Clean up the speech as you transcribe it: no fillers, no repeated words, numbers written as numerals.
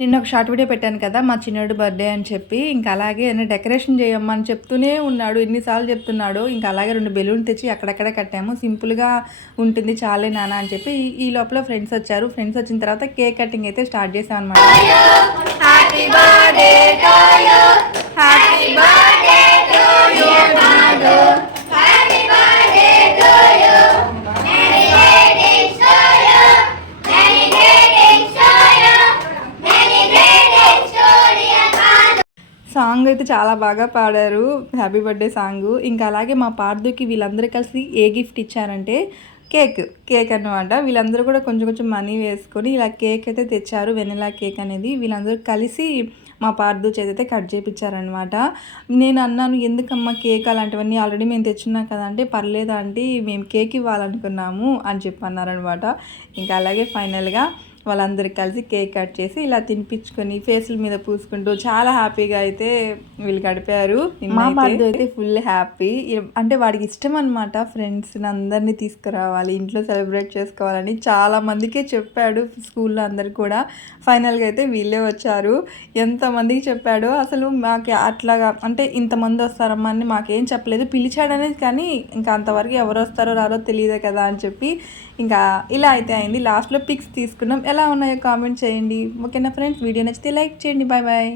నిన్న ఒక short video పెట్టాను కదా మా చిన్నోడి బర్త్డే అని చెప్పి, ఇంకా అలాగే డెకరేషన్ చేయమ్మని చెప్తూనే ఉన్నాడు. ఎన్నిసార్లు చెప్తున్నాడు. ఇంకా అలాగే 2 బెలూన్ తెచ్చి అక్కడక్కడ కట్టాము. సింపుల్గా ఉంటుంది చాలే నాన్న అని చెప్పి. ఈ లోపల ఫ్రెండ్స్ వచ్చారు. ఫ్రెండ్స్ వచ్చిన తర్వాత కేక్ కటింగ్ అయితే స్టార్ట్ చేసాం అనమాట. సాంగ్ అయితే చాలా బాగా పాడారు, హ్యాపీ బర్త్డే సాంగు. ఇంకా అలాగే మా పార్దుకి వీళ్ళందరూ కలిసి ఏ గిఫ్ట్ ఇచ్చారంటే కేక్ అనమాట. వీళ్ళందరూ కూడా కొంచెం కొంచెం మనీ వేసుకొని ఇలా కేక్ అయితే తెచ్చారు, వెనిలా కేక్ అనేది. వీళ్ళందరూ కలిసి మా పార్దు చేతి అయితే కట్ చేయించారనమాట. నేను అన్నాను, ఎందుకమ్మా కేక్ అలాంటివన్నీ ఆల్రెడీ మేము తెచ్చున్నాం కదా అంటే, పర్లేదు ఆంటీ మేము కేక్ ఇవ్వాలనుకున్నాము అని చెప్పి అన్నారనమాట. ఇంకా అలాగే ఫైనల్గా వాళ్ళందరికి కలిసి కేక్ కట్ చేసి ఇలా తినిపించుకొని ఫేస్ల మీద పూసుకుంటూ చాలా హ్యాపీగా అయితే వీళ్ళు గడిపారు. మా బర్త్డే అయితే ఫుల్ హ్యాపీ. అంటే వాడికి ఇష్టం అనమాట ఫ్రెండ్స్ని అందరినీ తీసుకురావాలి, ఇంట్లో సెలబ్రేట్ చేసుకోవాలని చాలా మందికే చెప్పాడు, స్కూల్లో అందరు కూడా. ఫైనల్గా అయితే వీళ్ళే వచ్చారు. ఎంతమందికి చెప్పాడో అసలు. మాకు అట్లాగా అంటే ఇంతమంది వస్తారమ్మా అని మాకేం చెప్పలేదు, పిలిచాడనేది. కానీ ఇంకా అంతవరకు ఎవరు వస్తారో రారో తెలియదే కదా అని చెప్పి ఇంకా ఇలా అయితే అయింది. లాస్ట్లో పిక్స్ తీసుకున్నాం. ఎలా ఉన్నాయో కామెంట్ చేయండి. ఓకేనా ఫ్రెండ్స్, వీడియో నచ్చితే లైక్ చేయండి. Bye bye.